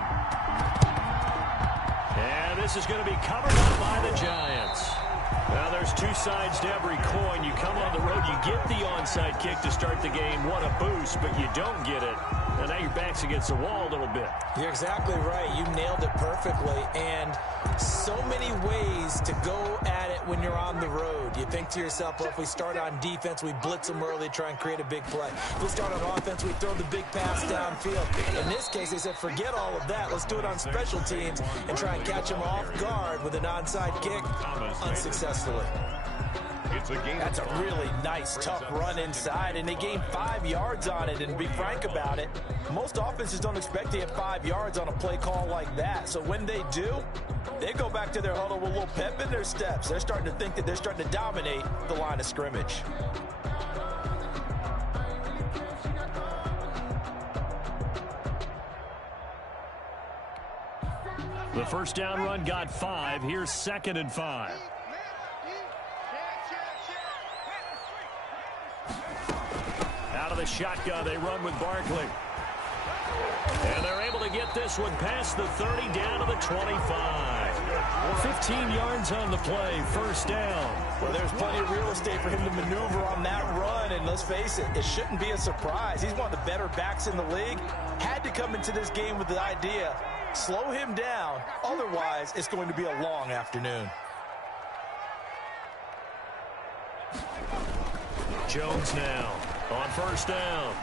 game. And this is going to be covered up by the Giants. Now, there's two sides to every coin. You come on the road, you get the onside kick to start the game. What a boost, but you don't get it. And now your back's against the wall a little bit. You're exactly right. You nailed it perfectly. And so many ways to go at it when you're on the road. You think to yourself, well, if we start on defense, we blitz them early, try and create a big play. If we start on offense, we throw the big pass downfield. In this case, they said, forget all of that. Let's do it on special teams and try and catch them off guard with an onside kick unsuccessfully. That's a really nice, tough run inside, and they gained 5 yards on it. And to be frank about it, most offenses don't expect to get 5 yards on a play call like that. So when they do, they go back to their huddle with a little pep in their steps. They're starting to think that they're starting to dominate the line of scrimmage. The first down run got 5. Here's 2nd and 5. Out of the shotgun, they run with Barkley. And they're able to get this one past the 30, down to the 25. 15 yards on the play, first down. Well, there's plenty of real estate for him to maneuver on that run, and let's face it, it shouldn't be a surprise. He's one of the better backs in the league. Had to come into this game with the idea, slow him down, otherwise it's going to be a long afternoon. Jones now on first down.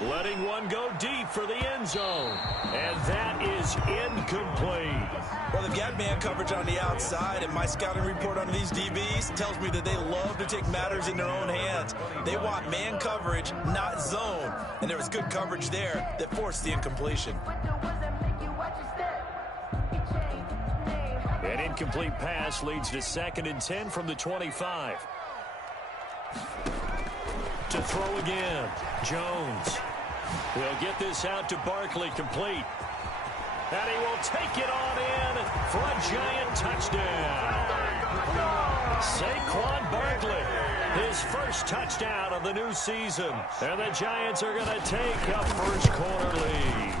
Letting one go deep for the end zone. And that is incomplete. Well, they've got man coverage on the outside, and my scouting report on these DBs tells me that they love to take matters in their own hands. They want man coverage, not zone. And there was good coverage there that forced the incompletion. An incomplete pass leads to 2nd and 10 from the 25. To throw again, Jones. He'll get this out to Barkley, complete. And he will take it on in for a Giant touchdown. Saquon Barkley, his first touchdown of the new season. And the Giants are going to take a first quarter lead.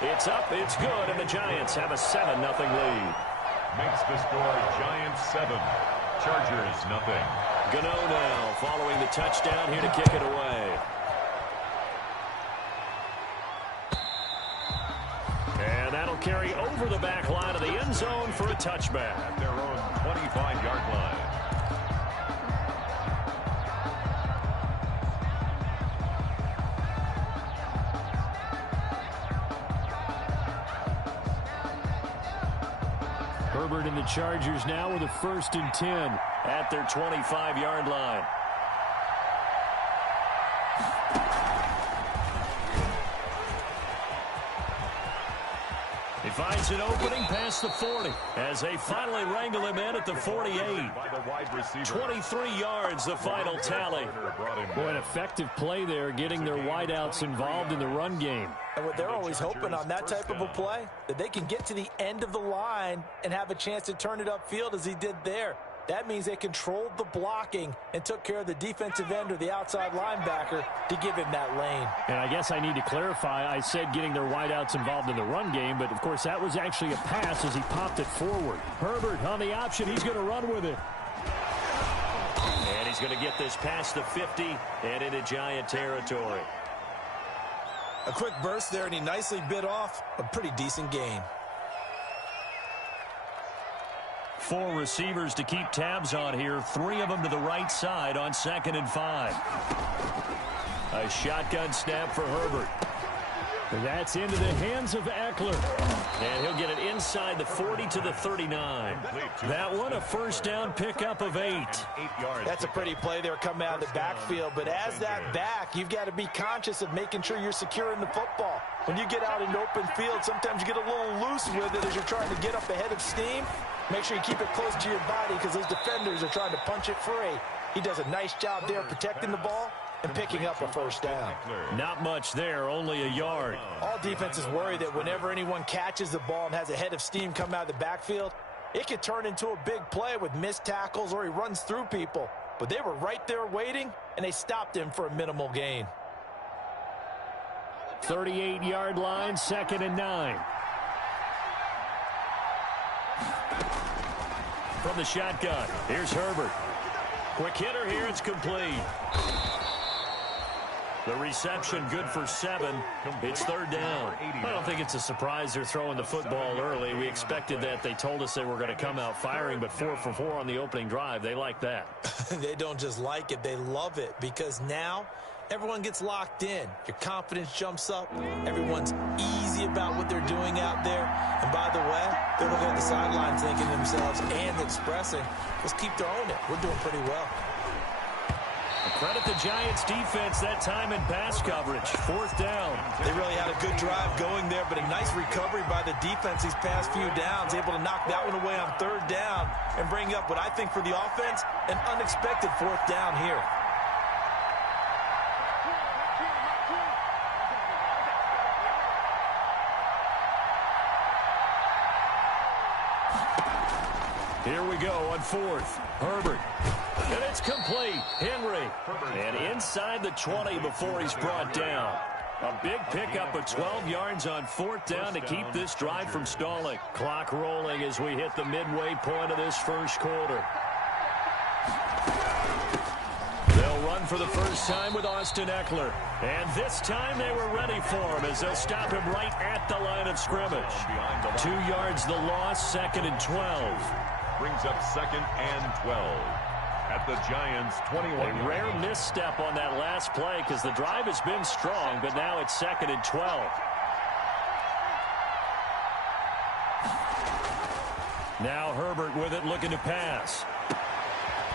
It's up, it's good, and the Giants have a 7-0 lead. Makes the score Giants 7, Chargers 0. Gano now following the touchdown, here to kick it away. And that'll carry over the back line of the end zone for a touchback. At their own 25-yard line. Herbert and the Chargers now with a 1st and 10 at their 25-yard line. He finds an opening past the 40 as they finally wrangle him in at the 48. 23 yards, the final tally. Boy, an effective play there, getting their wideouts involved in the run game. And what they're always hoping on that type of a play, that they can get to the end of the line and have a chance to turn it upfield as he did there. That means they controlled the blocking and took care of the defensive end or the outside linebacker to give him that lane. And I guess I need to clarify, I said getting their wideouts involved in the run game, but of course that was actually a pass as he popped it forward. Herbert on the option, he's going to run with it. And he's going to get this past the 50 and into Giant territory. A quick burst there, and he nicely bit off a pretty decent gain. 4 receivers to keep tabs on here. 3 of them to the right side on 2nd and 5. A shotgun snap for Herbert. That's into the hands of Eckler. And he'll get it inside the 40 to the 39. That one a first down pickup of 8. That's a pretty play there coming out of the backfield. But as that back, you've got to be conscious of making sure you're securing the football. When you get out in open field, sometimes you get a little loose with it as you're trying to get up ahead of steam. Make sure you keep it close to your body because those defenders are trying to punch it free. He does a nice job there protecting the ball and picking up a first down. Not much there, only a yard. All defenses worry that whenever anyone catches the ball and has a head of steam come out of the backfield, it could turn into a big play with missed tackles or he runs through people. But they were right there waiting, and they stopped him for a minimal gain. 38-yard line, 2nd and 9. From the shotgun, here's Herbert. Quick hitter here, it's complete. The reception good for 7. It's 3rd down. I don't think it's a surprise they're throwing the football early. We expected that. They told us they were going to come out firing, but 4 for 4 on the opening drive. They like that. They don't just like it, they love it, because now everyone gets locked in. Your confidence jumps up. Everyone's easy about what they're doing out there. And by the way, they're looking at the sideline thinking to themselves and expressing, let's keep throwing it. We're doing pretty well. Credit the Giants defense that time in pass coverage. 4th down. They really had a good drive going there, but a nice recovery by the defense these past few downs, able to knock that one away on 3rd down and bring up what I think for the offense, an unexpected 4th down here. Here we go on 4th. Herbert. And it's complete. Henry. And inside the 20 before he's brought down. A big pickup of 12 yards on 4th down to keep this drive from stalling. Clock rolling as we hit the midway point of this first quarter. They'll run for the first time with Austin Eckler. And this time they were ready for him as they'll stop him right at the line of scrimmage. 2 yards the loss, 2nd and 12. Brings up 2nd and 12. At the Giants' 21. A rare misstep on that last play because the drive has been strong, but now it's 2nd and 12. Now Herbert with it, looking to pass.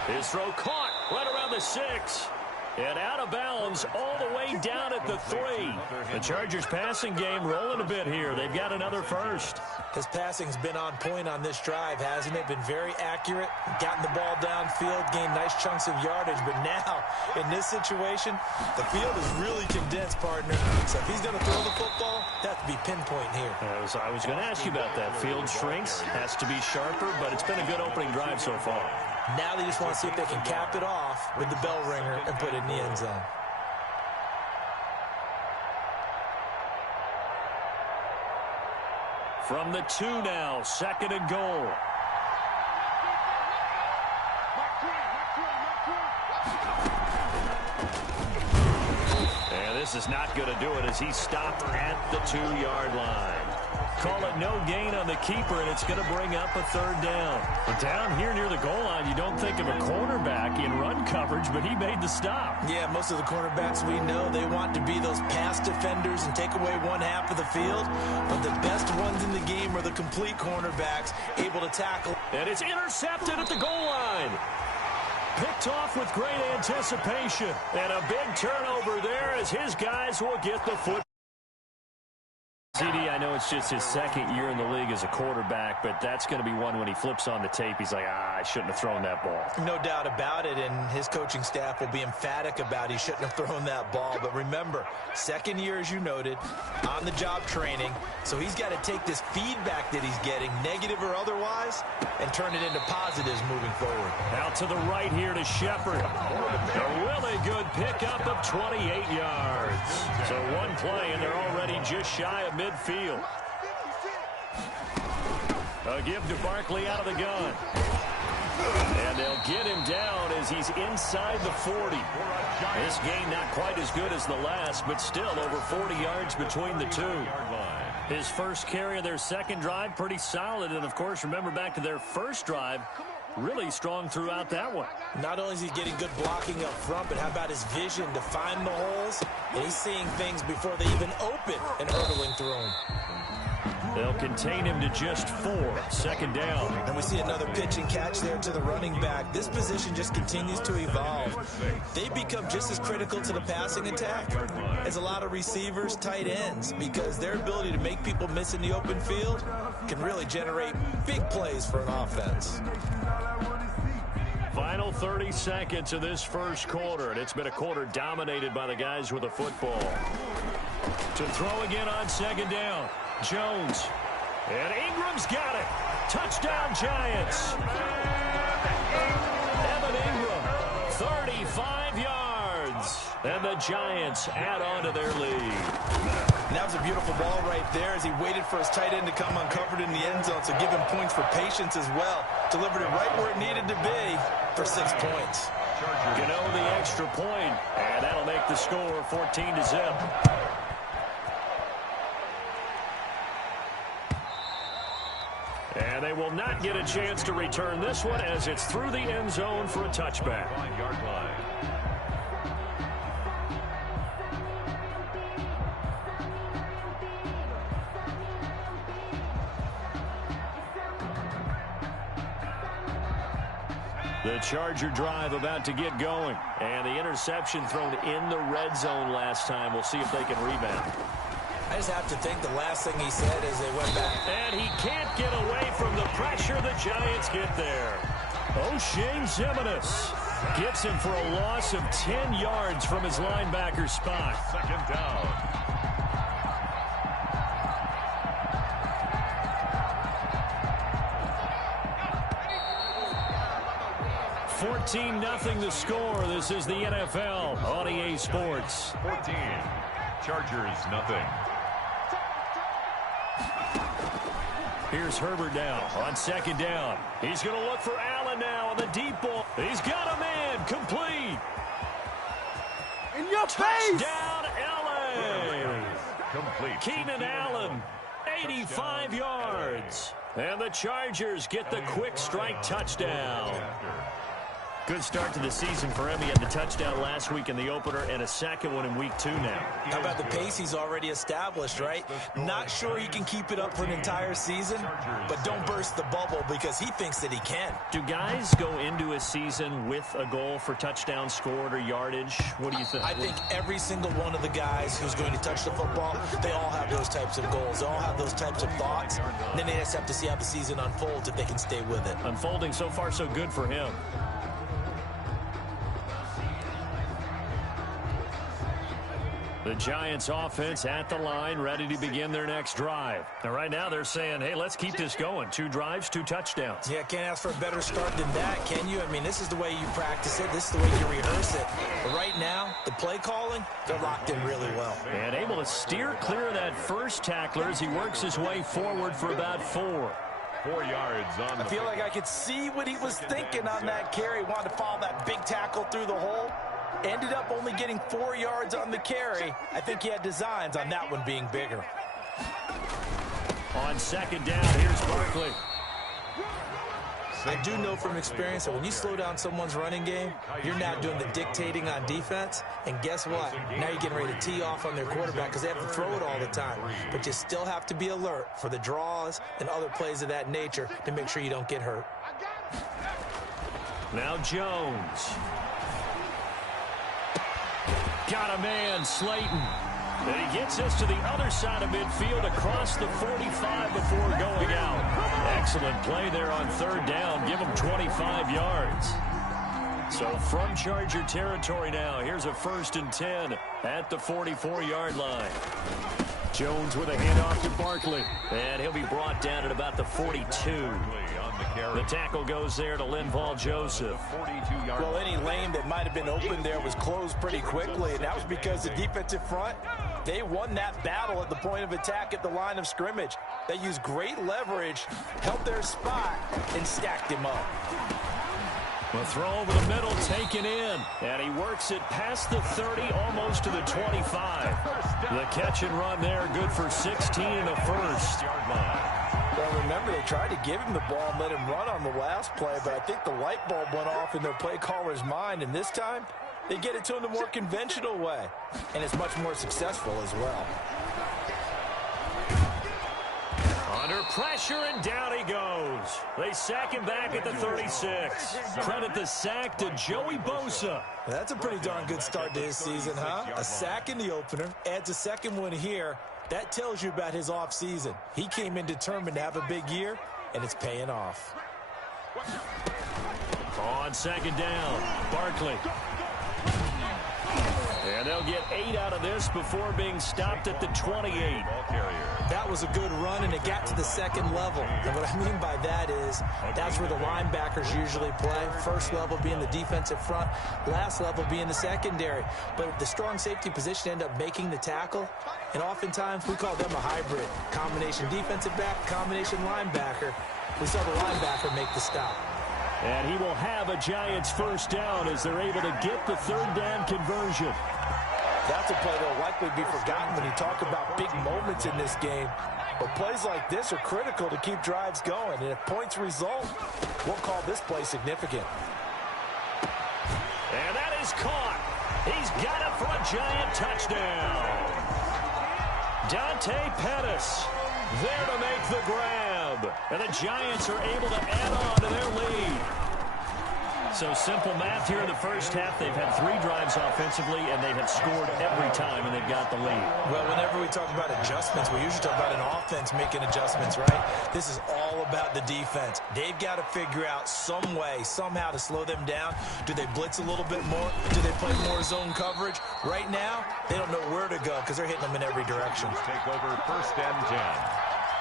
His throw caught right around the 6. And out of bounds all the way down at the 3. The Chargers passing game rolling a bit here. They've got another first. His passing's been on point on this drive, hasn't it? Been very accurate, gotten the ball downfield, gained nice chunks of yardage. But now, in this situation, the field is really condensed, partner. So if he's going to throw the football, that has to be pinpoint here. I was going to ask you about that. Field shrinks, has to be sharper, but it's been a good opening drive so far. Now they just want to see if they can cap it off with the bell ringer and put it in the end zone. From the 2 now, 2nd and goal. And this is not going to do it as he stopped at the 2-yard line. Call it no gain on the keeper, and it's going to bring up a 3rd down. But down here near the goal line, you don't think of a cornerback in run coverage, but he made the stop. Yeah, most of the cornerbacks we know, they want to be those pass defenders and take away one half of the field. But the best ones in the game are the complete cornerbacks, able to tackle. And it's intercepted at the goal line. Picked off with great anticipation. And a big turnover there as his guys will get the foot. CD, I know it's just his 2nd year in the league as a quarterback, but that's going to be one when he flips on the tape. He's like, I shouldn't have thrown that ball. No doubt about it, and his coaching staff will be emphatic about he shouldn't have thrown that ball. But remember, 2nd year, as you noted, on-the-job training, so he's got to take this feedback that he's getting, negative or otherwise, and turn it into positives moving forward. Out to the right here to Shepard. A really good pickup of 28 yards. So one play, and they're already just shy of midfield. A give to Barkley out of the gun. And they'll get him down as he's inside the 40. This game not quite as good as the last, but still over 40 yards between the two. His first carry of their 2nd drive, pretty solid. And, of course, remember back to their first drive, really strong throughout that one. Not only is he getting good blocking up front, but how about his vision to find the holes? And he's seeing things before they even open and hurdling through them. They'll contain him to just 4. 2nd down. And we see another pitch and catch there to the running back. This position just continues to evolve. They become just as critical to the passing attack as a lot of receivers, tight ends, because their ability to make people miss in the open field can really generate big plays for an offense. Final 30 seconds of this first quarter, and it's been a quarter dominated by the guys with the football. To throw again on 2nd down. Jones. And Ingram's got it. Touchdown, Giants. Evan Ingram, 35 yards. yards. And the Giants add on to their lead. And that was a beautiful ball right there as he waited for his tight end to come uncovered in the end zone. So give him points for patience as well. Delivered it right where it needed to be for 6 points. Gano the extra point, and that'll make the score 14-0. And they will not get a chance to return this one as it's through the end zone for a touchback. 5-yard line. The Charger drive about to get going. And the interception thrown in the red zone last time. We'll see if they can rebound. I just have to think the last thing he said as they went back. And he can't get away from the pressure. The Giants get there. O'Shane Ximines gets him for a loss of 10 yards from his linebacker spot. Second down. 14-0 the score. This is the NFL on EA Sports. 14. Chargers, nothing. Here's Herbert now on second down. He's going to look for Allen now on the deep ball. He's got a man complete. In your face! Touchdown, LA. Complete. Keenan Allen, 85 yards. And the Chargers get the quick strike touchdown. Good start to the season for him. He had the touchdown last week in the opener and a second one in week 2 now. How about the pace he's already established, right? Not sure he can keep it up for an entire season, but don't burst the bubble because he thinks that he can. Do guys go into a season with a goal for touchdown scored or yardage? What do you think? I think every single one of the guys who's going to touch the football, they all have those types of goals. They all have those types of thoughts. And then they just have to see how the season unfolds if they can stay with it. Unfolding so far so good for him. The Giants offense at the line, ready to begin their next drive. And right now they're saying, hey, let's keep this going. 2 drives, 2 touchdowns. Yeah, can't ask for a better start than that, can you? I mean, this is the way you practice it. This is the way you rehearse it. But right now, the play calling, they're locked in really well. And able to steer clear of that first tackler as he works his way forward for about 4. 4 yards on the I feel like I could see what he was thinking on that carry. Wanted to follow that big tackle through the hole. Ended up only getting 4 yards on the carry. I think he had designs on that one being bigger. On second down, here's Barkley. I do know from experience that when you slow down someone's running game, you're now doing the dictating on defense. And guess what? Now you're getting ready to tee off on their quarterback because they have to throw it all the time. But you still have to be alert for the draws and other plays of that nature to make sure you don't get hurt. Now Jones. Got a man, Slayton. And he gets us to the other side of midfield across the 45 before going out. Excellent play there on third down. Give him 25 yards. So from Charger territory now, here's a 1st and 10 at the 44-yard line. Jones with a handoff to Barkley. And he'll be brought down at about the 42. The tackle goes there to Linval Joseph. Well, any lane that might have been open there was closed pretty quickly, and that was because the defensive front, they won that battle at the point of attack at the line of scrimmage. They used great leverage, held their spot, and stacked him up. The throw over the middle taken in, and he works it past the 30, almost to the 25. The catch and run there, good for 16 and a first. Well, remember, they tried to give him the ball and let him run on the last play, but I think the light bulb went off in their play caller's mind, and this time, they get it to him the more conventional way, and it's much more successful as well. Under pressure, and down he goes. They sack him back at the 36. Credit the sack to Joey Bosa. That's a pretty darn good start to his season, huh? A sack in the opener, adds a second one here. That tells you about his offseason. He came in determined to have a big year, and it's paying off. On second down, Barkley. And they'll get 8 out of this before being stopped at the 28. That was a good run, and it got to the second level. And what I mean by that is that's where the linebackers usually play. First level being the defensive front, last level being the secondary. But the strong safety position ended up making the tackle, and oftentimes we call them a hybrid. Combination defensive back, combination linebacker. We saw the linebacker make the stop. And he will have a Giants first down as they're able to get the third down conversion. That's a play that will likely be forgotten when you talk about big moments in this game. But plays like this are critical to keep drives going. And if points result, we'll call this play significant. And that is caught. He's got it for a Giant touchdown. Dante Pettis there to make the grab. And the Giants are able to add on to their lead. So simple math here in the first half. They've had 3 drives offensively, and they have scored every time, and they've got the lead. Well, whenever we talk about adjustments, we usually talk about an offense making adjustments, right? This is all about the defense. They've got to figure out some way, somehow to slow them down. Do they blitz a little bit more? Do they play more zone coverage? Right now, they don't know where to go because they're hitting them in every direction. Take over first and 10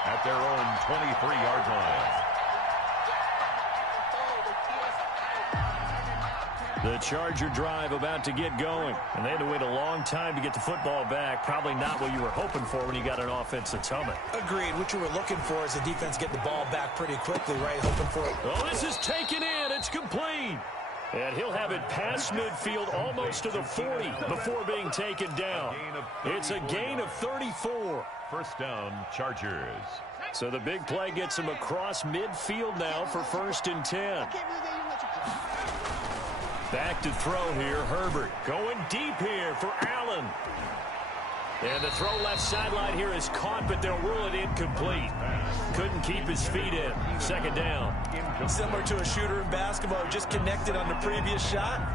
at their own 23-yard line. The Charger drive about to get going. And they had to wait a long time to get the football back. Probably not what you were hoping for when you got an offense that's humming. Agreed. What you were looking for is the defense get the ball back pretty quickly, right? Hoping for it. Oh, this is taken in. It's complete. And he'll have it past midfield almost to the 40 before being taken down. It's a gain of 34. First down, Chargers. So the big play gets him across midfield now for first and 10. Back to throw here, Herbert. Going deep here for Allen. And the throw left sideline here is caught, but they'll rule it incomplete. Couldn't keep his feet in. Second down. Similar to a shooter in basketball who just connected on the previous shot.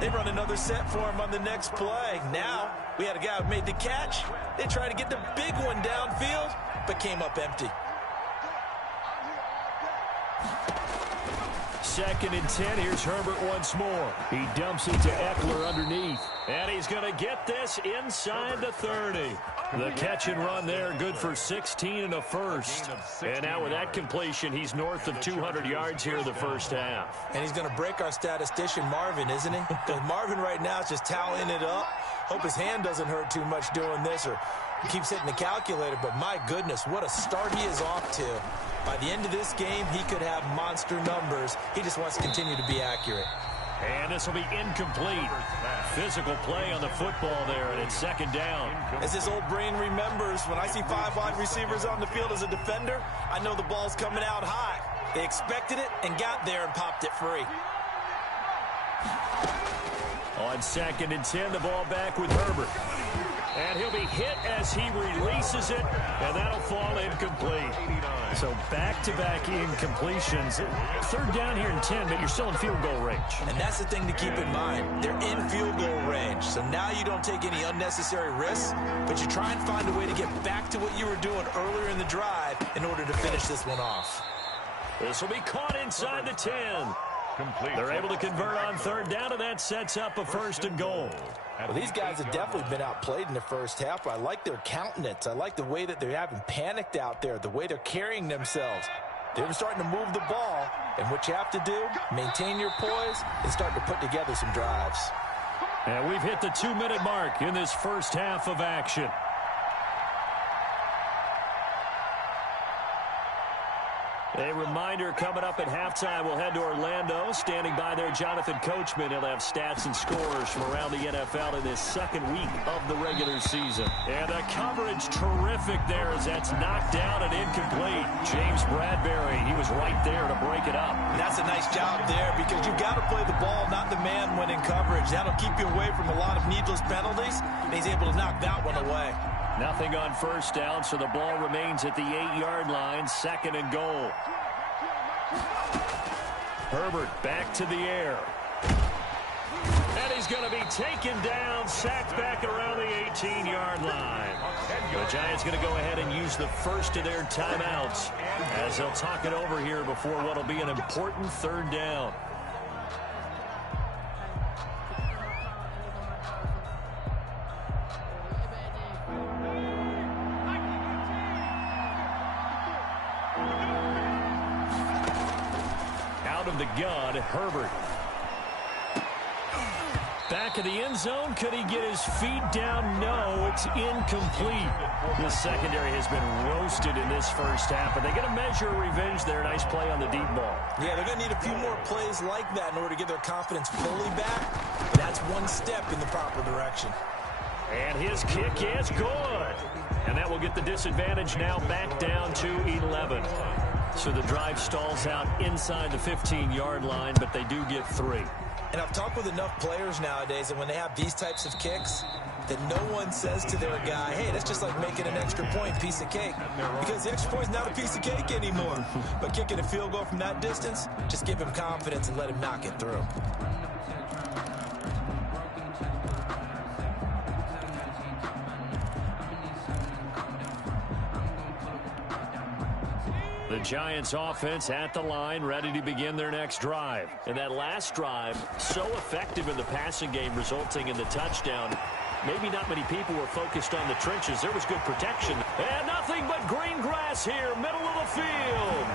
They run another set for him on the next play. Now, we had a guy who made the catch. They tried to get the big one downfield, but came up empty. Second and 10. Here's Herbert once more. He dumps it to Eckler underneath. And he's going to get this inside the 30. The catch and run there, good for 16 and a first. And now with that completion, he's north of 200 yards here in the first half. And he's going to break our statistician, Marvin, isn't he? Because Marvin right now is just toweling it up. Hope his hand doesn't hurt too much doing this, or he keeps hitting the calculator. But my goodness, what a start he is off to. By the end of this game, he could have monster numbers. He just wants to continue to be accurate. And this will be incomplete. Physical play on the football there, and it's second down. As his old brain remembers, when I see 5 wide receivers on the field as a defender, I know the ball's coming out high. They expected it and got there and popped it free. On second and 10, the ball back with Herbert. And he'll be hit as he releases it, and that'll fall incomplete. So back-to-back incompletions. Third down here in 10, but you're still in field goal range. And that's the thing to keep in mind. They're in field goal range. So now you don't take any unnecessary risks, but you try and find a way to get back to what you were doing earlier in the drive in order to finish this one off. This will be caught inside the 10. They're able to convert on third down, and that sets up a first and goal. Well, these guys have definitely been outplayed in the first half, but I like their countenance. I like the way that they're having panicked out there, the way they're carrying themselves. They're starting to move the ball, and what you have to do, maintain your poise and start to put together some drives. And we've hit the 2-minute mark in this first half of action. A reminder coming up at halftime, we'll head to Orlando. Standing by there, Jonathan Coachman. He'll have stats and scores from around the NFL in this second week of the regular season. And the coverage terrific there as that's knocked down and incomplete. James Bradbury, he was right there to break it up. And that's a nice job there because you've got to play the ball, not the man when in coverage. That'll keep you away from a lot of needless penalties, and he's able to knock that one away. Nothing on first down, so the ball remains at the 8-yard line, second and goal. Herbert back to the air. And he's going to be taken down, sacked back around the 18-yard line. The Giants going to go ahead and use the first of their timeouts as they'll talk it over here before what will be an important third down. out of the gun, Herbert. Back of the end zone. Could he get his feet down? No, it's incomplete. The secondary has been roasted in this first half, but they get a measure of revenge there. Nice play on the deep ball. Yeah, they're going to need a few more plays like that in order to get their confidence fully back. That's one step in the proper direction. And his kick is good. And that will get the disadvantage now back down to 11. So the drive stalls out inside the 15-yard line, but they do get 3. And I've talked with enough players nowadays, and when they have these types of kicks, that no one says to their guy, hey, that's just like making an extra point, piece of cake. Because the extra point is not a piece of cake anymore. But kicking a field goal from that distance, just give him confidence and let him knock it through. The Giants offense at the line, ready to begin their next drive. And that last drive, so effective in the passing game, resulting in the touchdown. Maybe not many people were focused on the trenches. There was good protection. And nothing but green grass here, middle of the field.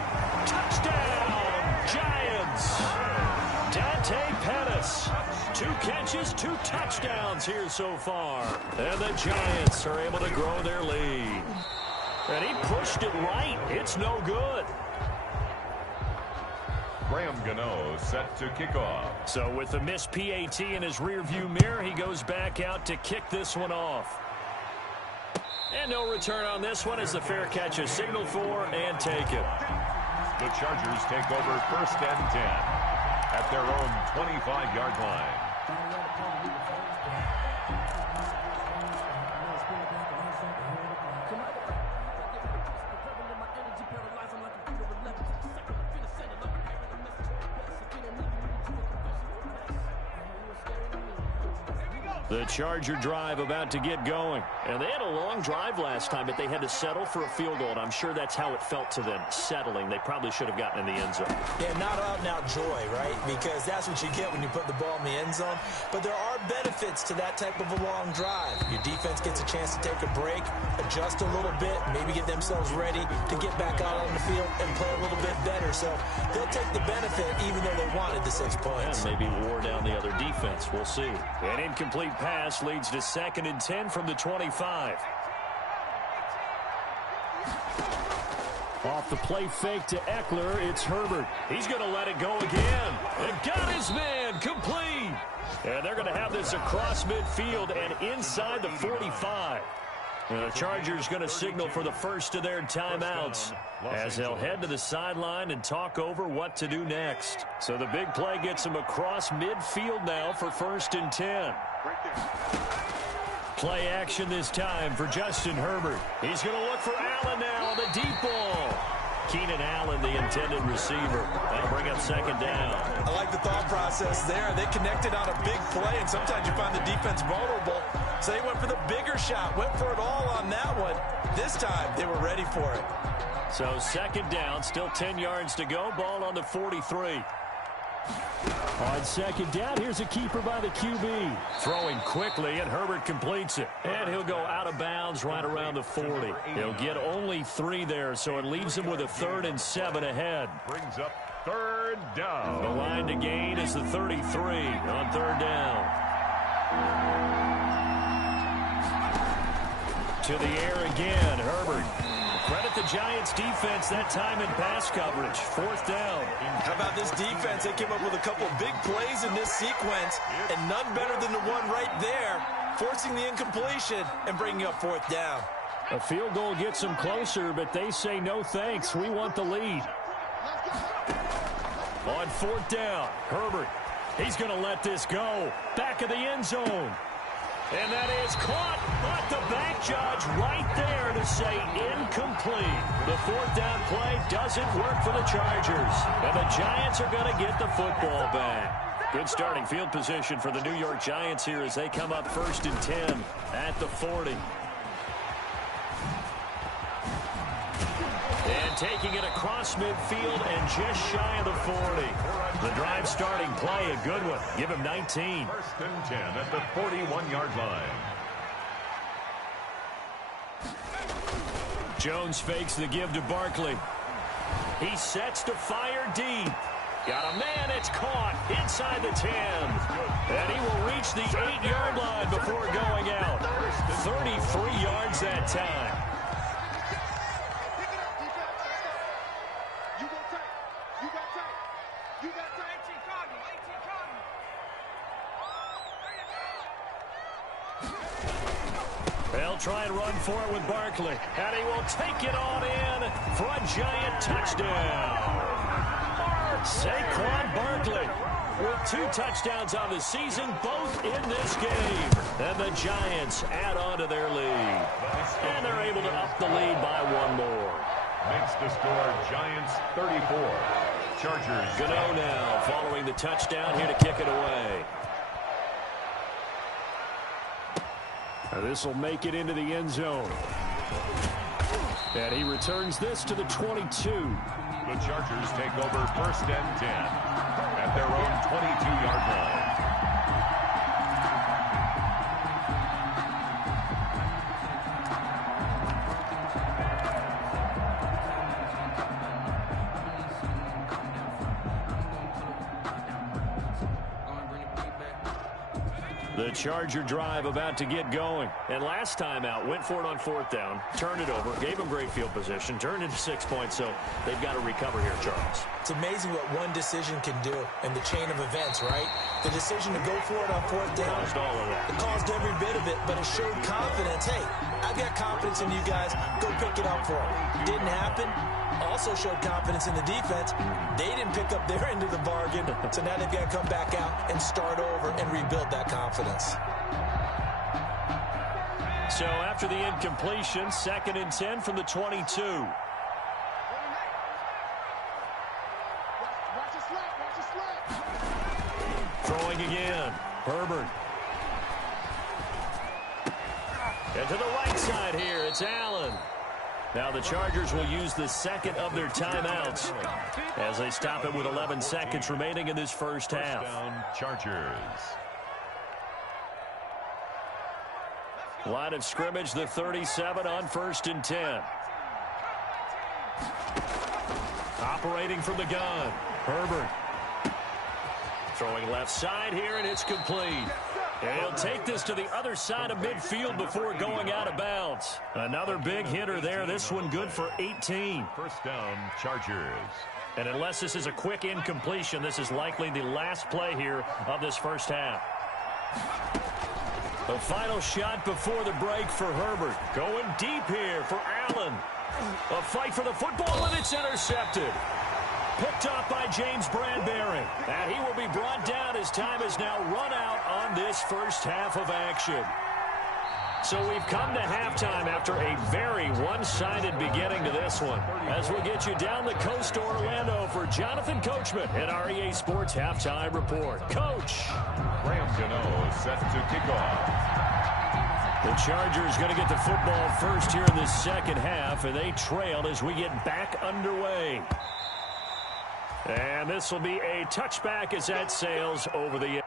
Touchdown, Giants. Dante Pettis. 2 catches, 2 touchdowns here so far. And the Giants are able to grow their lead. And he pushed it right. It's no good. Graham Gano set to kick off. So with the missed PAT in his rearview mirror, he goes back out to kick this one off. And no return on this one as the fair catch is signaled for and taken. The Chargers take over 1st and 10 at their own 25-yard line. The Charger drive about to get going. And they had a long drive last time, but they had to settle for a field goal. And I'm sure that's how it felt to them, settling. They probably should have gotten in the end zone. Yeah, not out-and-out joy, right? Because that's what you get when you put the ball in the end zone. But there are benefits to that type of a long drive. Your defense gets a chance to take a break, adjust a little bit, maybe get themselves ready to get back out on the field and play a little bit better. So they'll take the benefit even though they wanted the 6 points. And maybe wore down the other defense. We'll see. An incomplete pass leads to 2nd and 10 from the 25. Off the play fake to Eckler, it's Herbert. He's going to let it go again. And got his man complete. And they're going to have this across midfield and inside the 45. And the Chargers going to signal for the first of their timeouts as they'll head to the sideline and talk over what to do next. So the big play gets them across midfield now for 1st and 10. Play action this time for Justin Herbert. He's going to look for Allen now on the deep ball. Keenan Allen, the intended receiver. That'll bring up 2nd down. I like the thought process there. They connected on a big play, and sometimes you find the defense vulnerable. So they went for the bigger shot, went for it all on that one. This time, they were ready for it. So 2nd down, still 10 yards to go. Ball on the 43. On 2nd down, here's a keeper by the QB. Throwing quickly, and Herbert completes it. And he'll go out of bounds right around the 40. He'll get only 3 there, so it leaves him with a 3rd and 7 ahead. Brings up 3rd down. The line to gain is the 33 on 3rd down. To the air again, Herbert. Credit the Giants defense that time in pass coverage. 4th down. How about this defense? They came up with a couple big plays in this sequence, and none better than the one right there, forcing the incompletion and bringing up 4th down. A field goal gets them closer, but they say no thanks. We want the lead. On 4th down, Herbert. He's going to let this go. Back of the end zone. And that is caught, but the back judge right there to say incomplete. The 4th down play doesn't work for the Chargers. And the Giants are going to get the football back. Good starting field position for the New York Giants here as they come up 1st and 10 at the 40. And taking it across midfield and just shy of the 40. The drive starting play, a good one. Give him 19. 1st and 10 at the 41-yard line. Jones fakes the give to Barkley. He sets to fire deep. Got a man, it's caught inside the 10. And he will reach the 8-yard line before going out. 33 yards that time. They'll try and run for it with Barkley. And he will take it on in for a giant touchdown. Saquon Barkley with 2 touchdowns on the season, both in this game. And the Giants add on to their lead. And they're able to up the lead by 1 more. Makes the score Giants 34. Chargers. Gano now following the touchdown here to kick it away. This will make it into the end zone. And he returns this to the 22. The Chargers take over 1st and 10 at their own 22-yard line. The Charger drive about to get going. And last time out, went for it on 4th down, turned it over, gave them great field position, turned into 6 points, so they've got to recover here, Charles. It's amazing what one decision can do in the chain of events, right? The decision to go for it on 4th down. Caused all of that. It caused every bit of it, but it showed confidence. Hey, I've got confidence in you guys. Go pick it up for them. Didn't happen. Also showed confidence in the defense. They didn't pick up their end of the bargain, so now they've got to come back out and start over and rebuild that confidence. So after the incompletion, 2nd and 10 from the 22. Throwing again. Herbert. And to the right side here, it's Allen. Now the Chargers will use the 2nd of their timeouts as they stop it with 11 seconds remaining in this first half. Down Chargers. Line of scrimmage, the 37 on 1st and 10. Operating from the gun, Herbert. Throwing left side here, and it's complete. And he'll take this to the other side of midfield before going out of bounds. Another big hitter there. This one good for 18. 1st down, Chargers. And unless this is a quick incompletion, this is likely the last play here of this first half. The final shot before the break for Herbert. Going deep here for Allen. A fight for the football, and it's intercepted. Picked up by James Bradbury. And he will be brought down as time has now run out on this first half of action. So we've come to halftime after a very one-sided beginning to this one. As we'll get you down the coast to Orlando for Jonathan Coachman at our EA Sports Halftime Report. Coach. Graham Gano set to kick off. The Chargers going to get the football first here in the second half, and they trailed as we get back underway. And this will be a touchback as that sails over the...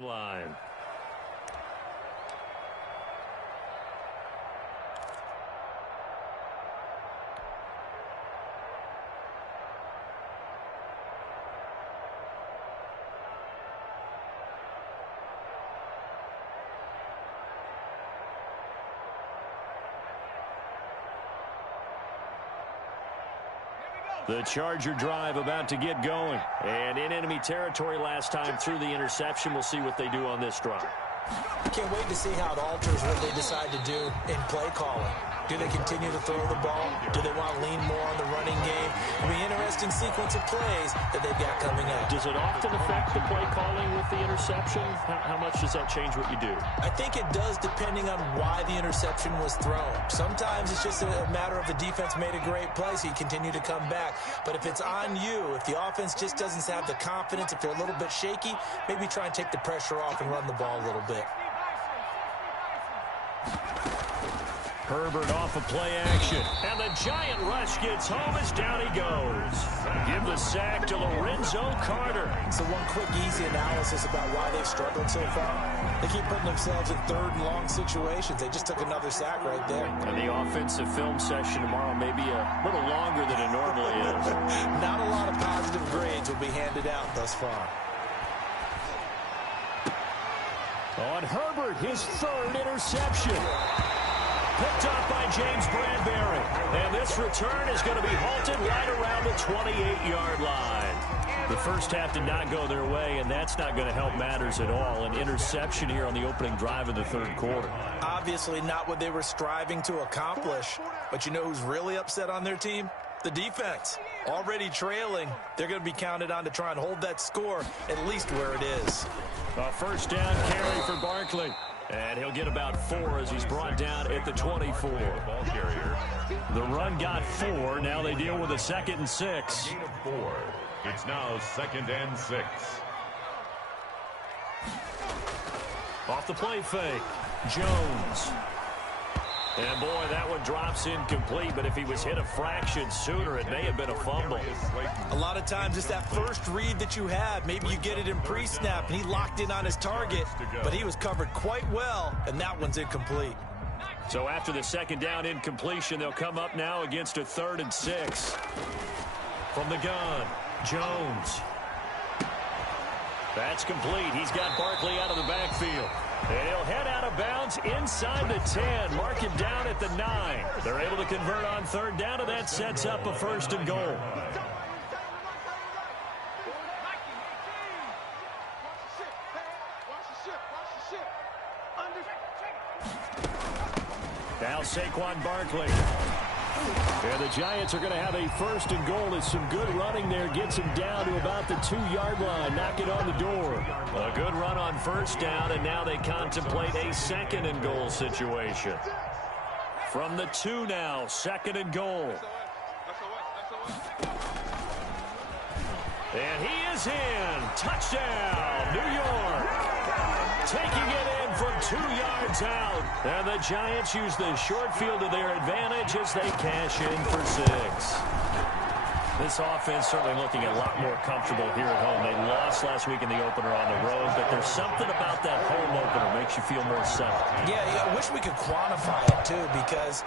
line. The Charger drive about to get going. And in enemy territory last time through the interception. We'll see what they do on this drive. Can't wait to see how it alters what they decide to do in play calling. Do they continue to throw the ball? Do they want to lean more on the running game? It'll be an interesting sequence of plays that they've got coming up. Does it often affect the play calling with the interception? How much does that change what you do? I think it does, depending on why the interception was thrown. Sometimes it's just a matter of the defense made a great play, so you continue to come back. But if it's on you, if the offense just doesn't have the confidence, if they're a little bit shaky, maybe try and take the pressure off and run the ball a little bit. Herbert off of play action. And the giant rush gets home as down he goes. Give the sack to Lorenzo Carter. So one quick, easy analysis about why they've struggled so far. They keep putting themselves in third and long situations. They just took another sack right there. And the offensive film session tomorrow may be a little longer than it normally is. Not a lot of positive grades will be handed out thus far. On Herbert, his third interception. Picked up by James Bradbury. And this return is going to be halted right around the 28-yard line. The first half did not go their way, and that's not going to help matters at all. An interception here on the opening drive of the third quarter. Obviously not what they were striving to accomplish. But you know who's really upset on their team? The defense. Already trailing. They're going to be counted on to try and hold that score at least where it is. A first down carry for Barkley. And he'll get about 4 as he's brought down at the 24. Ball carrier. The run got 4. Now they deal with a 2nd and 6. Gain of 4. It's now 2nd and 6. Off the play fake. Jones. And boy, that one drops incomplete, but if he was hit a fraction sooner, it may have been a fumble. A lot of times it's that first read that you have. Maybe you get it in pre-snap, and he locked in on his target, but he was covered quite well, and that one's incomplete. So after the 2nd down incompletion, they'll come up now against a 3rd and 6. From the gun, Jones. That's complete. He's got Barkley out of the backfield. And he'll head out of bounds inside the 10. Mark him down at the 9. They're able to convert on 3rd down, and that sets up a 1st and goal. Now Saquon Barkley. And the Giants are going to have a 1st and goal as some good running there gets him down to about the 2-yard line. Knock it on the door. A good run on 1st down, and now they contemplate a 2nd and goal situation. From the 2 now, 2nd and goal. And he is in. Touchdown, New York. Taking it in from 2 yards out. And the Giants use the short field to their advantage as they cash in for 6. This offense certainly looking a lot more comfortable here at home. They lost last week in the opener on the road, but there's something about that home opener makes you feel more settled. Yeah, I wish we could quantify it, too, because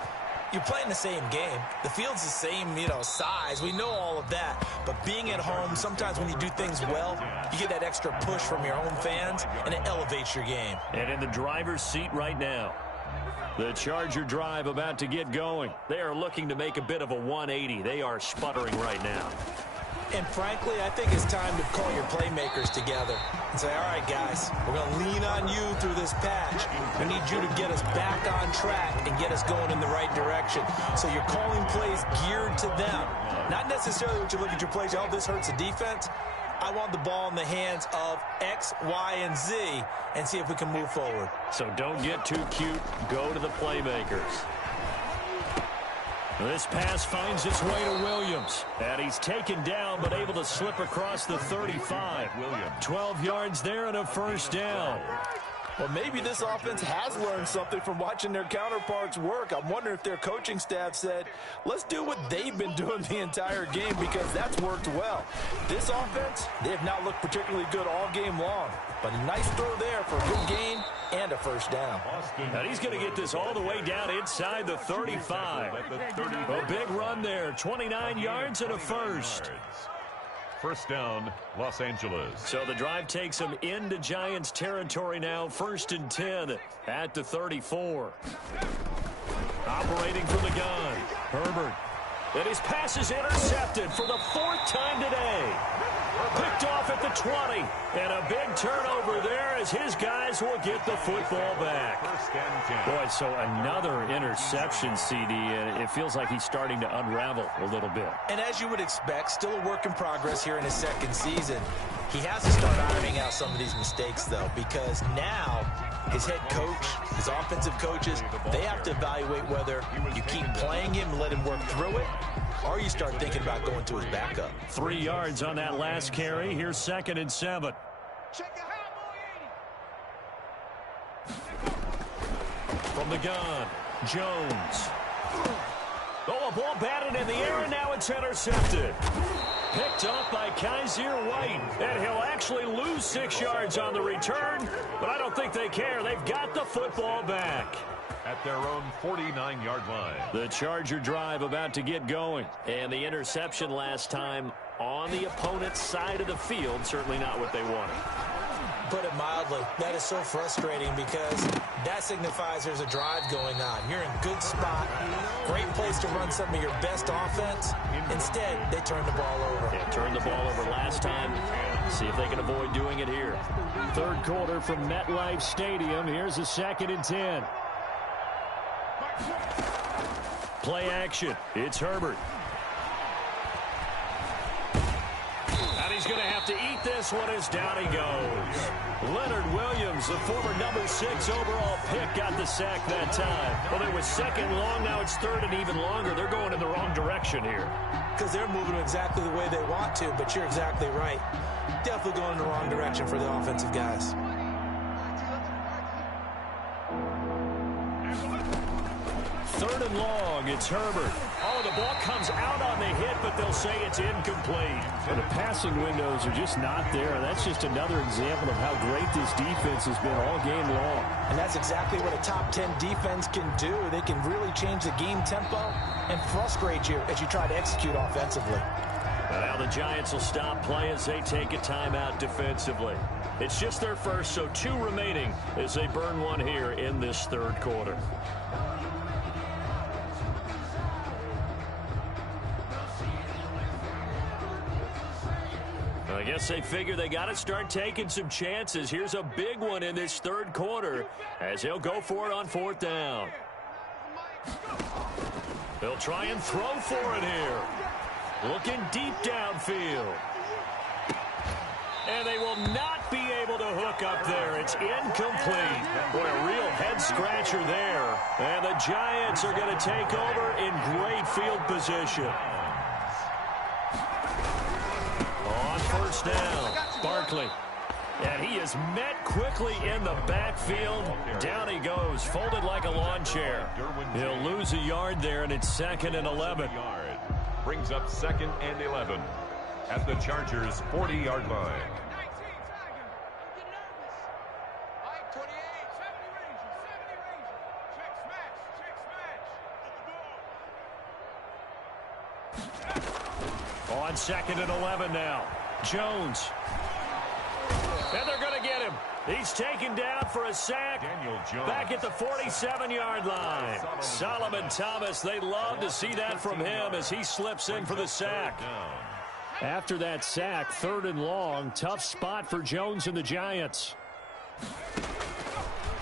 you're playing the same game. The field's the same, size. We know all of that. But being at home, sometimes when you do things well, you get that extra push from your own fans, and it elevates your game. And in the driver's seat right now, the Charger drive about to get going. They are looking to make a bit of a 180. They are sputtering right now. And frankly, I think it's time to call your playmakers together and say, all right, guys, we're going to lean on you through this patch. We need you to get us back on track and get us going in the right direction. So you're calling plays geared to them. Not necessarily what you look at your plays, oh, this hurts the defense. I want the ball in the hands of X, Y, and Z and see if we can move forward. So don't get too cute. Go to the playmakers. This pass finds its way to Williams. And he's taken down but able to slip across the 35. 12 yards there and a 1st down. Well, maybe this offense has learned something from watching their counterparts work. I'm wondering if their coaching staff said, let's do what they've been doing the entire game because that's worked well. This offense, they have not looked particularly good all game long. But a nice throw there for a good gain and a 1st down. And he's going to get this all the way down inside the 35. A big run there, 29 yards and a 1st. 1st down, Los Angeles. So the drive takes them into Giants territory now. 1st and 10 at the 34. Operating from the gun, Herbert. And his pass is intercepted for the 4th time today. Picked off at the 20. And a big turnover there as his guys will get the football back. Boy, so another interception, CD, and it feels like he's starting to unravel a little bit. And as you would expect, still a work in progress here in his second season. He has to start ironing out some of these mistakes, though, because now his head coach, his offensive coaches, they have to evaluate whether you keep playing him and let him work through it, or you start thinking about going to his backup. 3 yards on that last carry. Here's 2nd and 7. From the gun, Jones. Oh, a ball batted in the air, and now it's intercepted. Picked up by Kaiser White, and he'll actually lose 6 yards on the return, but I don't think they care. They've got the football back. At their own 49-yard line. The Charger drive about to get going. And the interception last time on the opponent's side of the field, certainly not what they wanted. Put it mildly, that is so frustrating because that signifies there's a drive going on. You're in a good spot, great place to run some of your best offense. Instead, they turn the ball over. They turned the ball over last time. See if they can avoid doing it here. 3rd quarter from MetLife Stadium. Here's a 2nd and 10. Play action. It's Herbert. And he's going to have to eat this one as down he goes. Leonard Williams, the former number 6 overall pick, got the sack that time. Well, it was 2nd long. Now it's 3rd and even longer. They're going in the wrong direction here. Because they're moving exactly the way they want to, but you're exactly right. Definitely going in the wrong direction for the offensive guys. 3rd and long, it's Herbert. Oh, the ball comes out on the hit, but they'll say it's incomplete. And the passing windows are just not there. That's just another example of how great this defense has been all game long. And that's exactly what a top 10 defense can do. They can really change the game tempo and frustrate you as you try to execute offensively. Now the Giants will stop play as they take a timeout defensively. It's just their first, so 2 remaining as they burn one here in this 3rd quarter. I guess they figure they got to start taking some chances. Here's a big one in this 3rd quarter as he'll go for it on 4th down. They'll try and throw for it here. Looking deep downfield. And they will not be able to hook up there. It's incomplete. Boy, a real head-scratcher there. And the Giants are going to take over in great field position. On 1st down, Barkley. And he is met quickly in the backfield. Down he goes, folded like a lawn chair. He'll lose a yard there, and it's 2nd and 11. Brings up 2nd and 11 at the Chargers' 40-yard line. On 2nd and 11 now. Jones. And they're going to get him. He's taken down for a sack. Daniel Jones. Back at the 47-yard line. Solomon Thomas, they love to see that from him as he slips in for the sack. After that sack, 3rd and long. Tough spot for Jones and the Giants.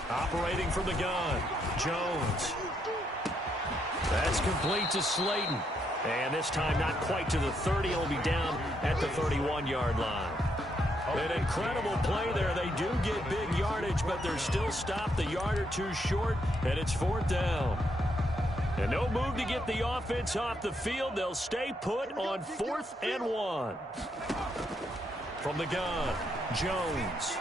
Operating from the gun. Jones. That's complete to Slayton. And this time not quite to the 30. He'll be down at the 31-yard line. An incredible play there. They do get big yardage, but they're still stopped a yard or 2 short, and it's 4th down. And no move to get the offense off the field. They'll stay put on 4th and 1. From the gun, Jones.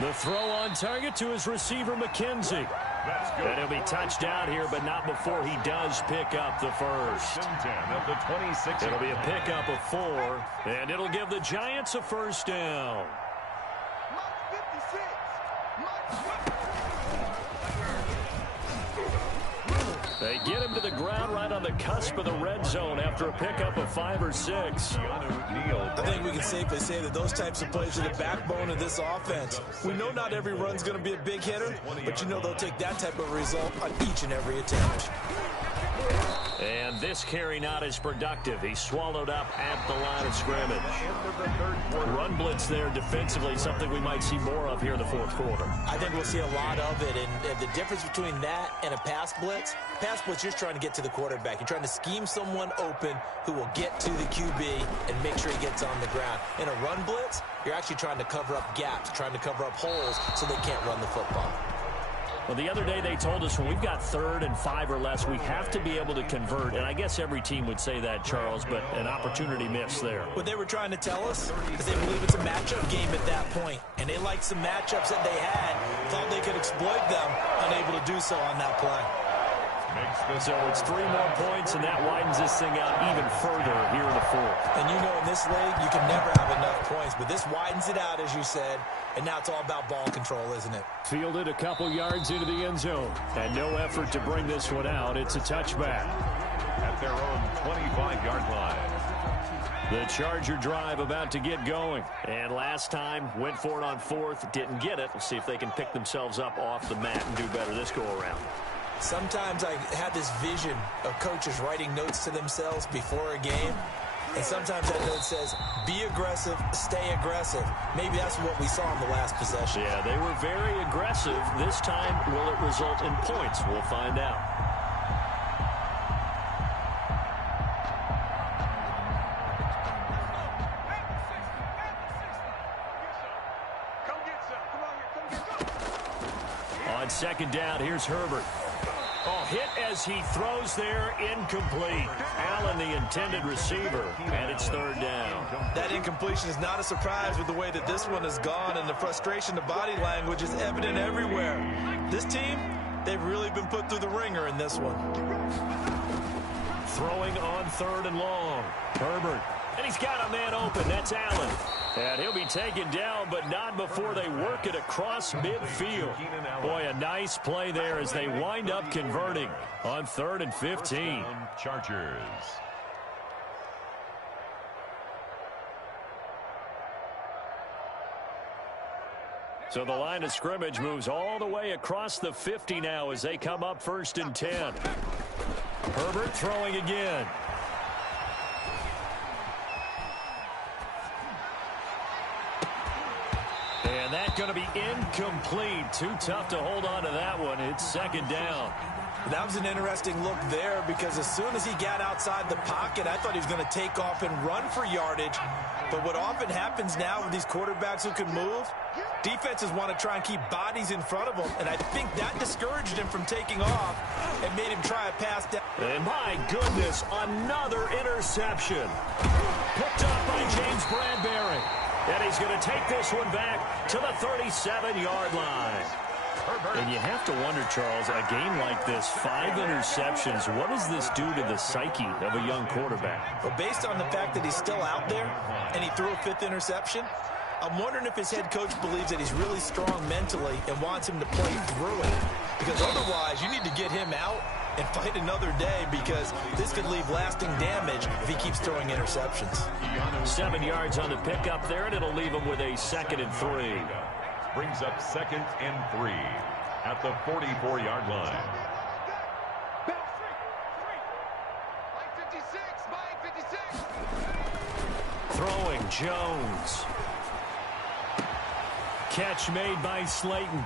The throw on target to his receiver, McKenzie. That's good. And he'll be touched down here, but not before he does pick up the first. 10 at the 26. It'll be a pickup of 4, and it'll give the Giants a 1st down. They get him to the ground right on the cusp of the red zone after a pickup of 5 or 6. I think we can safely say that those types of plays are the backbone of this offense. We know not every run's going to be a big hitter, but you know they'll take that type of result on each and every attempt. And this carry not as productive. He's swallowed up at the line of scrimmage. Run blitz there defensively, something we might see more of here in the fourth quarter. I think we'll see a lot of it. And the difference between that and a pass blitz, you're trying to get to the quarterback. You're trying to scheme someone open who will get to the QB and make sure he gets on the ground. In a run blitz, you're actually trying to cover up gaps, trying to cover up holes so they can't run the football. Well, the other day they told us when we've got 3rd and 5 or less, we have to be able to convert. And I guess every team would say that, Charles, but an opportunity missed there. What they were trying to tell us is they believe it's a matchup game at that point. And they liked some matchups that they had, thought they could exploit them, unable to do so on that play. So it's 3 more points, and that widens this thing out even further here in the fourth. And you know in this league, you can never have enough points. But this widens it out, as you said, and now it's all about ball control, isn't it? Fielded a couple yards into the end zone, and no effort to bring this one out. It's a touchback. At their own 25-yard line. The Charger drive about to get going. And last time, went for it on 4th, didn't get it. We'll see if they can pick themselves up off the mat and do better this go-around. Sometimes I have this vision of coaches writing notes to themselves before a game. And sometimes that note says, be aggressive, stay aggressive. Maybe that's what we saw in the last possession. Yeah, they were very aggressive. This time, will it result in points? We'll find out. On 2nd down, here's Herbert. Oh, hit as he throws there, incomplete. Allen, the intended receiver, and it's 3rd down. That incompletion is not a surprise with the way that this one has gone, and the frustration, the body language is evident everywhere. This team, they've really been put through the ringer in this one. Throwing on 3rd and long. Herbert, and he's got a man open. That's Allen. And he'll be taken down, but not before they work it across midfield. Boy, a nice play there as they wind up converting on 3rd and 15. Chargers. So the line of scrimmage moves all the way across the 50 now as they come up 1st and 10. Herbert throwing again. And that's going to be incomplete. Too tough to hold on to that one. It's 2nd down. That was an interesting look there because as soon as he got outside the pocket, I thought he was going to take off and run for yardage. But what often happens now with these quarterbacks who can move, defenses want to try and keep bodies in front of them. And I think that discouraged him from taking off and made him try a pass down. And my goodness, another interception. Picked up by James Bradbury. And he's going to take this one back to the 37-yard line. And you have to wonder, Charles, a game like this, 5 interceptions, what does this do to the psyche of a young quarterback? Well, based on the fact that he's still out there and he threw a 5th interception, I'm wondering if his head coach believes that he's really strong mentally and wants him to play through it. Because otherwise, you need to get him out and fight another day because this could leave lasting damage if he keeps throwing interceptions. 7 yards on the pickup there, and it'll leave him with a 2nd and 3. Brings up 2nd and 3 at the 44-yard line. Throwing Jones. Catch made by Slayton.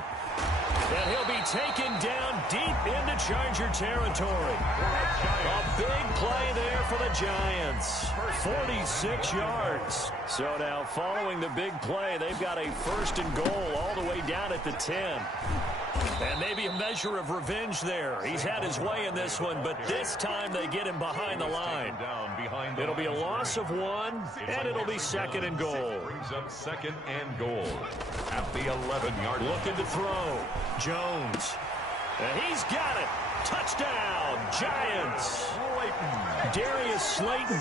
And he'll be taken down deep into Charger territory. A big play there for the Giants. 46 yards. So now following the big play, they've got a 1st and goal all the way down at the 10. And maybe a measure of revenge there. He's had his way in this one, but this time they get him behind the line. It'll be a loss of 1, and it'll be 2nd and goal. Brings up 2nd and goal at the 11-yard line. Looking to throw. Jones. And he's got it. Touchdown, Giants. Darius Slayton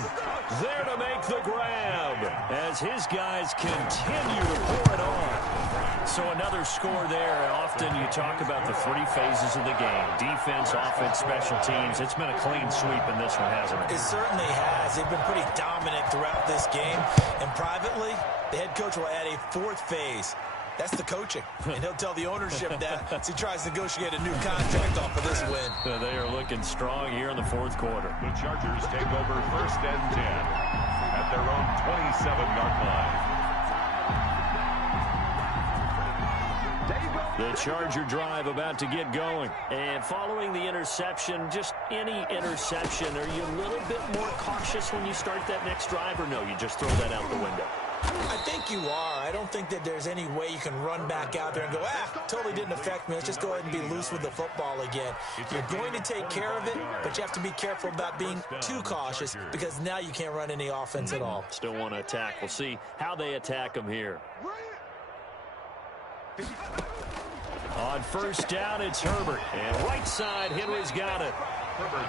there to make the grab as his guys continue to pour it on. So another score there. Often you talk about the 3 phases of the game. Defense, offense, special teams. It's been a clean sweep in this one, hasn't it? It certainly has. They've been pretty dominant throughout this game. And privately, the head coach will add a 4th phase. That's the coaching. And he'll tell the ownership that as he tries to negotiate a new contract off of this win. They are looking strong here in the fourth quarter. The Chargers take over 1st and 10 at their own 27-yard line. The Charger drive about to get going. And following the interception, just any interception, are you a little bit more cautious when you start that next drive, or no, you just throw that out the window? I think you are. I don't think that there's any way you can run back out there and go, totally didn't affect me. Let's just go ahead and be loose with the football again. You're going to take care of it, but you have to be careful about being too cautious because now you can't run any offense at all. Still want to attack. We'll see how they attack them here. On 1st down, it's Herbert. And right side, Henry's got it.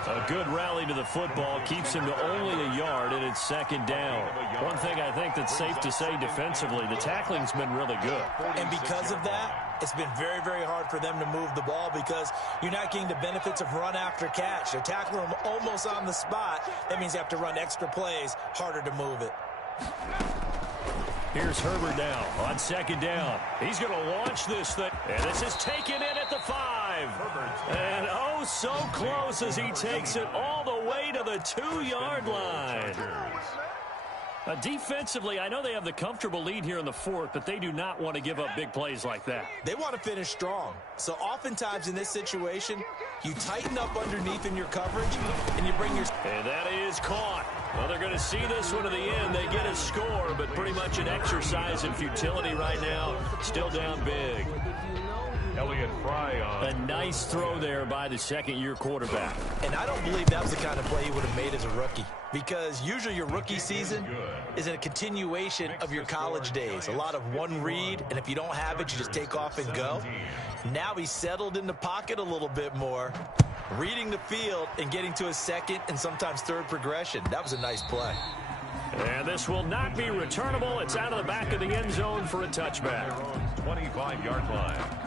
A good rally to the football keeps him to only a yard, and it's 2nd down. One thing I think that's safe to say defensively, the tackling's been really good. And because of that, it's been very, very hard for them to move the ball because you're not getting the benefits of run after catch. They're tackling them almost on the spot. That means you have to run extra plays, harder to move it. Here's Herbert now on 2nd down. He's going to launch this thing. And this is taken in at the 5. And oh, so close as he takes it all the way to the 2-yard line. Defensively, I know they have the comfortable lead here in the 4th, but they do not want to give up big plays like that. They want to finish strong. So oftentimes in this situation, you tighten up underneath in your coverage, and you bring your... And that is caught. Well, they're going to see this one to the end. They get a score, but pretty much an exercise in futility right now. Still down big. Elliott Fry on. A nice throw there by the 2nd-year quarterback. And I don't believe that was the kind of play he would have made as a rookie. Because usually your rookie season is a continuation of your college days. A lot of one read, and if you don't have it, you just take off and go. Now he's settled in the pocket a little bit more, reading the field and getting to his 2nd and sometimes 3rd progression. That was a nice play. And this will not be returnable. It's out of the back of the end zone for a touchback. 25-yard line.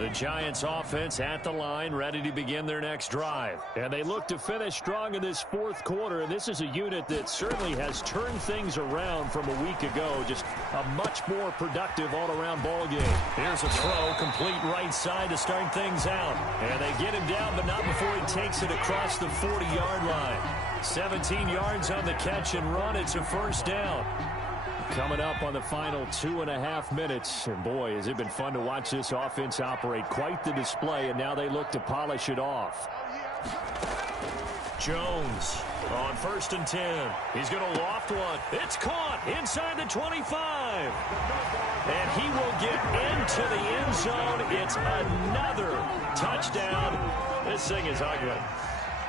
The Giants offense at the line, ready to begin their next drive. And they look to finish strong in this 4th quarter. And this is a unit that certainly has turned things around from a week ago. Just a much more productive all-around ball game. Here's a throw, complete right side to start things out. And they get him down, but not before he takes it across the 40-yard line. 17 yards on the catch and run. It's a 1st down. Coming up on the final 2.5 minutes. And boy, has it been fun to watch this offense operate. Quite the display, and now they look to polish it off. Jones on 1st and 10. He's going to loft one. It's caught inside the 25. And he will get into the end zone. It's another touchdown. This thing is ugly.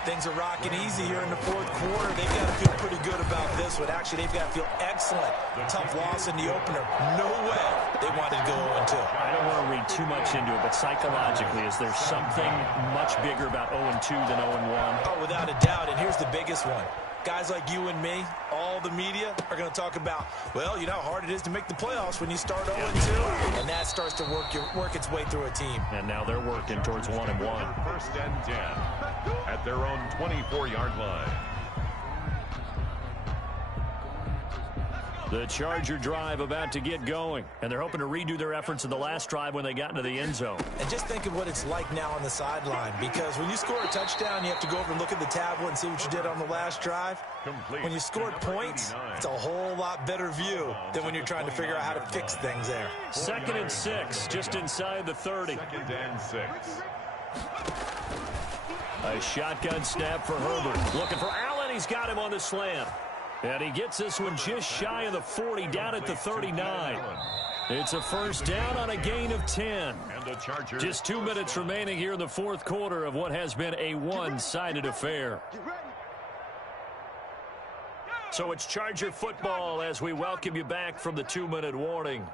Things are rocking easy here in the 4th quarter. They've got to feel pretty good about this one. Actually, they've got to feel excellent. Tough loss in the opener. No way they wanted to go 0-2. I don't want to read too much into it, but psychologically, is there something much bigger about 0-2 than 0-1? Oh, without a doubt, and here's the biggest one. Guys like you and me, all the media, are going to talk about, well, you know how hard it is to make the playoffs when you start 0-2, and that starts to work its way through a team. And now they're working towards 1-1. 1st and 10 at their own 24-yard line. The Charger drive about to get going, and they're hoping to redo their efforts in the last drive when they got into the end zone. And just think of what it's like now on the sideline, because when you score a touchdown, you have to go over and look at the tablet and see what you did on the last drive. When you scored points, it's a whole lot better view than when you're trying to figure out how to fix things there. 2nd and 6, just inside the 30. 2nd and 6. A shotgun snap for Herbert. Looking for Allen. He's got him on the slant. And he gets this one just shy of the 40, down at the 39. It's a 1st down on a gain of 10. Just 2 minutes remaining here in the 4th quarter of what has been a one-sided affair. So it's Charger football as we welcome you back from the 2-minute warning.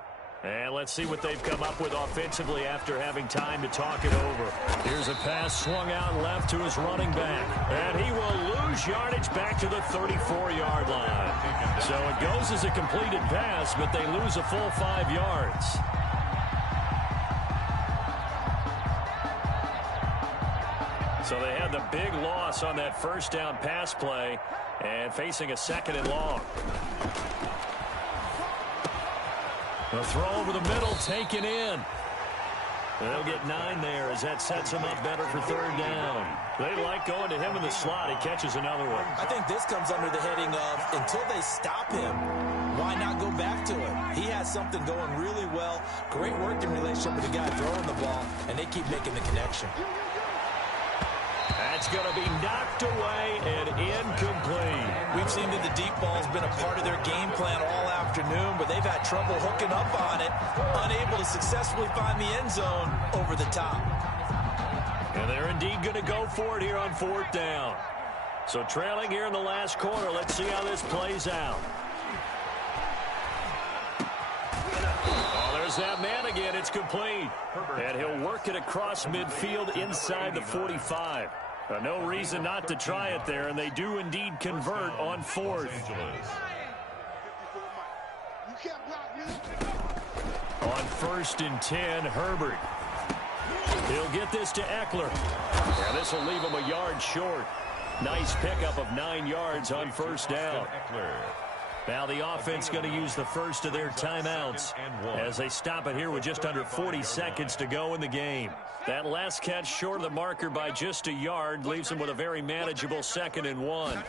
And let's see what they've come up with offensively after having time to talk it over. Here's a pass swung out left to his running back. And he will lose yardage back to the 34-yard line. So it goes as a completed pass, but they lose a full 5 yards. So they had the big loss on that first down pass play and facing a 2nd and long. The throw over the middle taken in. They'll get 9 there as that sets him up better for 3rd down. They like going to him in the slot. He catches another one. I think this comes under the heading of until they stop him, why not go back to him? He has something going really well. Great working relationship with the guy throwing the ball, and they keep making the connection. That's going to be knocked away and incomplete. We've seen that the deep ball's been a part of their game plan all afternoon, but they've had trouble hooking up on it, unable to successfully find the end zone over the top. And they're indeed going to go for it here on 4th down. So trailing here in the last quarter, let's see how this plays out. Oh, there's that man again. It's complete. And he'll work it across midfield inside the 45. No reason not to try it there, and they do indeed convert on 4th. On 1st and 10, Herbert. He'll get this to Eckler. Yeah, this will leave him a yard short. Nice pickup of 9 yards on 1st down. Now the offense going to use the first of their timeouts as they stop it here with just under 40 seconds to go in the game. That last catch short of the marker by just a yard leaves them with a very manageable 2nd and 1.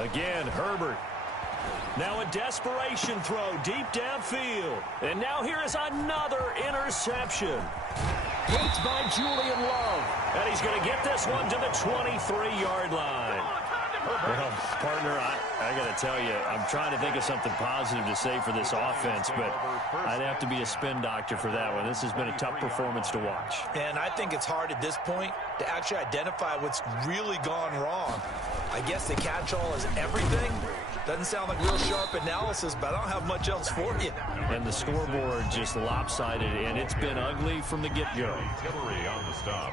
Again, Herbert. Now a desperation throw deep downfield. And now here is another interception. Hit by Julian Love. And he's going to get this one to the 23-yard line. Well, partner, I got to tell you, I'm trying to think of something positive to say for this offense, but I'd have to be a spin doctor for that one. This has been a tough performance to watch. And I think it's hard at this point to actually identify what's really gone wrong. I guess the catch-all is everything. Doesn't sound like real sharp analysis, but I don't have much else for you. And the scoreboard just lopsided, and it's been ugly from the get-go. Tillery on the stop.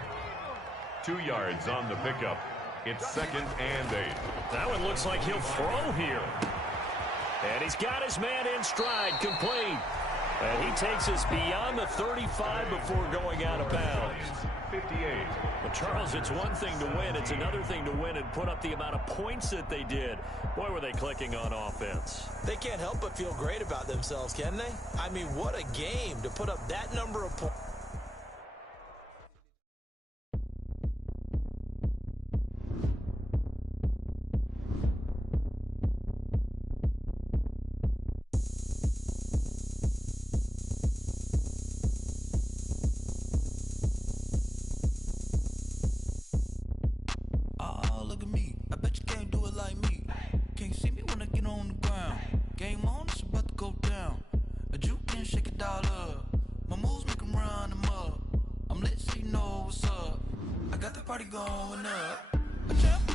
2 yards on the pickup. It's 2nd and 8. That one looks like he'll throw here. And he's got his man in stride, complete. And he takes us beyond the 35 before going out of bounds. 58. Well, Charles, it's one thing to win. It's another thing to win and put up the amount of points that they did. Boy, were they clicking on offense. They can't help but feel great about themselves, can they? I mean, what a game to put up that number of points. Party going up.